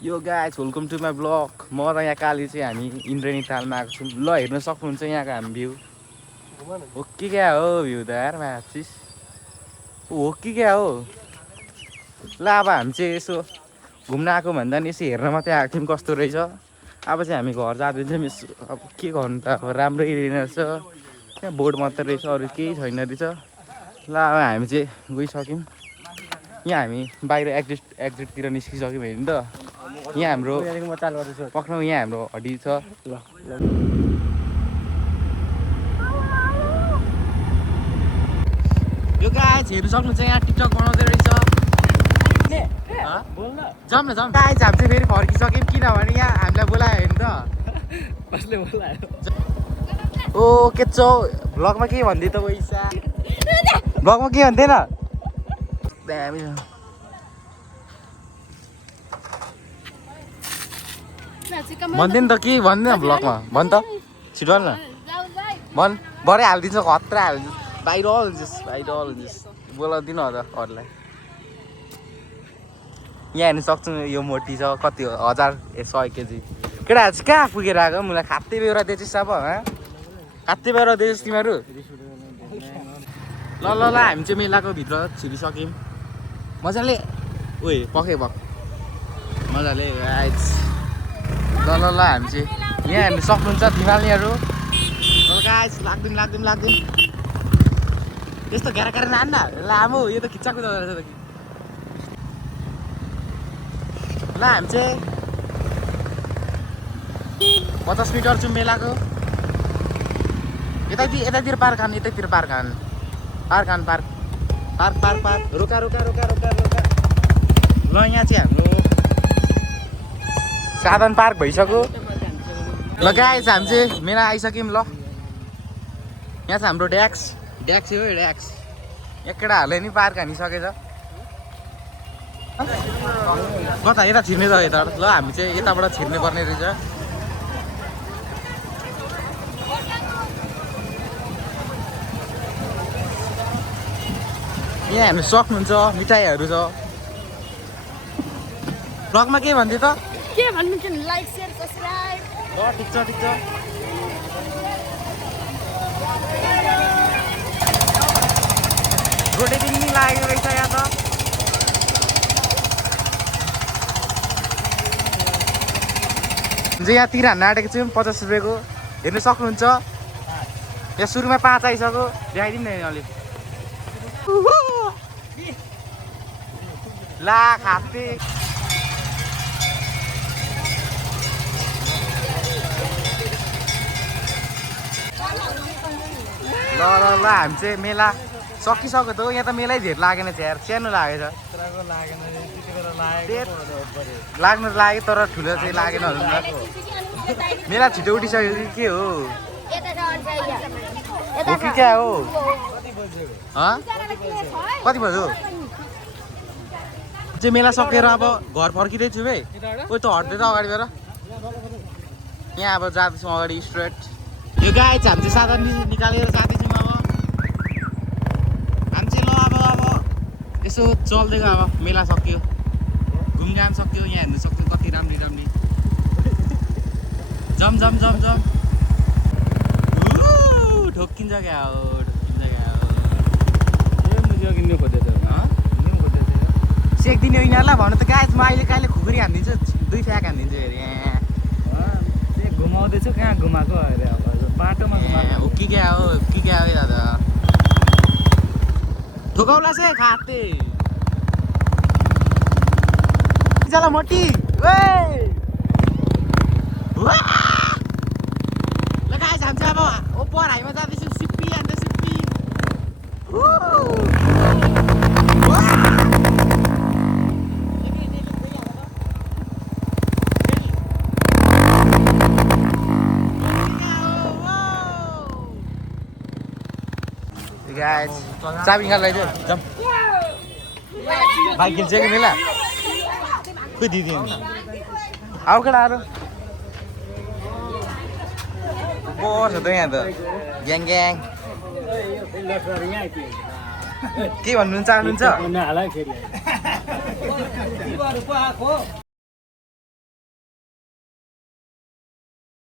यो guys welcome to my blog. म र यहाँ काली चाहिँ हामी इन्द्रेणी तालमा आएको छौँ। ल हेर्न सक्नुहुन्छ यहाँको हामी भ्यू हो कि क्या हो भ्यू त यार माचिस हो कि क्या हो। ल अब हामी चाहिँ यसो घुम्न आएको भन्दा नि यसो हेर्न मात्रै आएको थियौँ कस्तो रहेछ। अब चाहिँ हामी घर जाँदैछौँ। यसो अब के गर्नु त अब राम्रै रहेछ त्यहाँ बोर्ड मात्रै रहेछ अरू केही छैन रहेछ। ल अब हामी चाहिँ गइसक्यौँ। यहाँ हामी बाहिर एक्जिटतिर निस्किसक्यौँ हेर्नु त। यहाँ हाम्रो पक्राउ यहाँ हाम्रो हड्डी छ। यो गाइस हेर्नु सक्नुहुन्छ यहाँ टिकटक बनाउँदै रहेछ। जाऊँ न जाऊँ। गाइस हामी चाहिँ फेरि फर्किसक्यौँ किनभने यहाँ हामीलाई बोलायो हेर्नु त। कसले बोलायो? ओ के छ भ्लगमा के भन्दै त पैसा भ्लगमा के भन्दैन दामी भन्दैन त के भन्दैन भ्लगमा भन् त छिटो न भन् भरे हालिदिन्छ खतरा हालिदिन्छ भाइरल हुन्छस् बोलाउँदिन त अरूलाई। यहाँ हेर्नु सक्छौँ यो मोटी छ कति 100 केजी केटाहरू चाहिँ कहाँ पुगेर आएको मलाई खात्तै बेहोरा दिएछस् अब खात्तै बेहोरा दिएछस् तिमीहरू। ल ल ल हामी चाहिँ मेलाको भित्र छिरिसक्यौँ मजाले ओए पखे भक मजाले गाइस। ल ल ल हामी चाहिँ यहाँ हेर्नु सक्नुहुन्छ दिमालीहरू गाइस लाग्दैन यस्तो घेरा घेरा नान्न लामो यो त खिच्चाको रहेछ त कि। ल हामी चाहिँ 50 मिटर चाहिँ मेलाको यतातिर पार्क खान यतैतिर पार्क खान रोका ल यहाँ चाहिँ हाम्रो साधन पार्क भइसक्यो। ल गाइस हामी चाहिँ मेला आइसक्यौँ। ल यहाँ छ हाम्रो ड्याक्स हो ड्याक्स यहाँ केटाहरूले नि पार्क हानिसकेछ। कता यता छिर्ने त यता ल हामी चाहिँ यताबाट छिर्ने पर्ने रहेछ। यहाँ हेर्नु सक्नुहुन्छ मिठाईहरू छ। ब्लगमा के भन्दै त के भन्नु छ लाइक शेयर सब्स्क्राइब ल ठिक छ रोटेटिङ नि लागेको रहेछ यहाँ त। यहाँ तिर हान्न आँटेको छु 50 रुपियाँको हेर्नु सक्नुहुन्छ। यहाँ सुरुमा 5 आइसक्यो देखाइदिनु न अलिक ला खाते ल हामी चाहिँ मेला सकिसक्यो त यहाँ त मेलै धेर लागेन यार सानो लागेछ लाग्नु लाग्यो तर ठुलो चाहिँ लागेन मेला छिटो उठिसक्यो कि के हो कि क्या हो कति बज्यो चाहिँ मेला सकेर अब घर फर्किँदैछु है। कोही त हट्दै त अगाडि गएर यहाँ अब जाँदैछौँ अगाडि स्ट्रेट। यो गाइस हामी चाहिँ साधन निकालेर जाँदैछौँ। अब हामी चाहिँ ल अब यसो चल्दै गयो। अब मेला सक्यो घुमघाम सक्यो यहाँ हेर्नु सक्यो कति राम्री जम ठोक्किन्छ क्या हो किन्नु खोजेको सेकिदिने हो यिनीहरूलाई भन्नु त गाइस म अहिले कहिले खुकुरी हानिदिन्छु 2 फ्याक हानिदिन्छु अरे घुमाउँदैछु कहाँ घुमाएको अरे अब बाटोमा हो कि क्या हो दादा ठोकाउला से खाते चला मोटी ल गाइस हामी चाहिँ अब ओपर हाइमा जाँदैछौँ सिप्पी अन्त सिप्पी गाइस चाबी निकाल लाई जम बाइक खेल्छ कि मेला खोइ दिदिन आउ केटाहरू बस त यहाँ त ग्याङ के भन्नुहुन्छ चाहनुहुन्छ